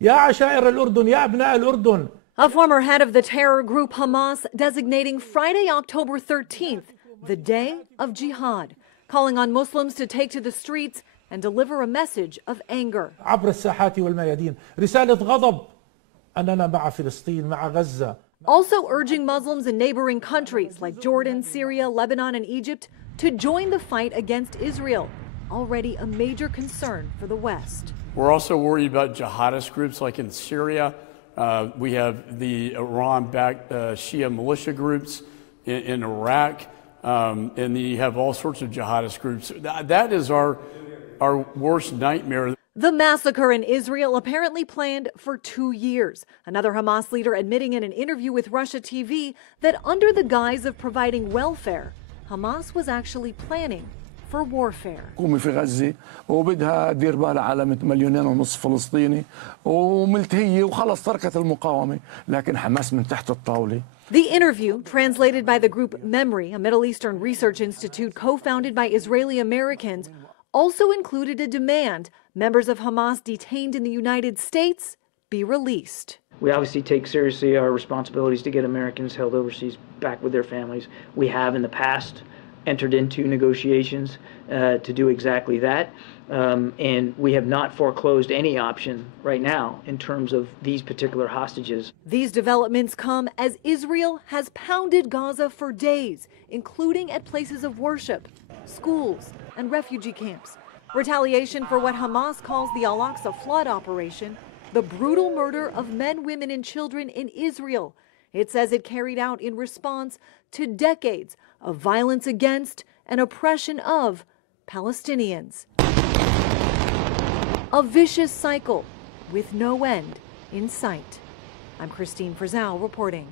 يا عشائر الأردن يا أبناء الأردن. A former head of the terror group Hamas designating Friday, October 13th, the Day of Jihad, calling on Muslims to take to the streets and deliver a message of anger. عبر الساحات والميادين رسالة غضب أننا مع فلسطين مع غزة. Also urging Muslims in neighboring countries like Jordan, Syria, Lebanon, and Egypt to join the fight against Israel, already a major concern for the West. We're also worried about jihadist groups like in Syria. We have the Iran-backed Shia militia groups in Iraq, and you have all sorts of jihadist groups. That is our worst nightmare. The massacre in Israel apparently planned for 2 years. Another Hamas leader admitting in an interview with Russia TV that under the guise of providing welfare, Hamas was actually planning for warfare. قومي في غزة وبدها دير بالها على 2.5 فلسطيني وملتهية وخلص تركت المقاومة لكن حماس من تحت الطاولة. The interview, translated by the group Memory, a Middle Eastern research institute co-founded by Israeli Americans, also included a demand members of Hamas detained in the United States be released. We obviously take seriously our responsibilities to get Americans held overseas back with their families. We have in the past entered into negotiations to do exactly that. And we have not foreclosed any option right now in terms of these particular hostages. These developments come as Israel has pounded Gaza for days, including at places of worship, schools, and refugee camps. Retaliation for what Hamas calls the Al-Aqsa flood operation, the brutal murder of men, women, and children in Israel. It says it carried out in response to decades of violence against and oppression of Palestinians. A vicious cycle with no end in sight. I'm Christine Frizzell reporting.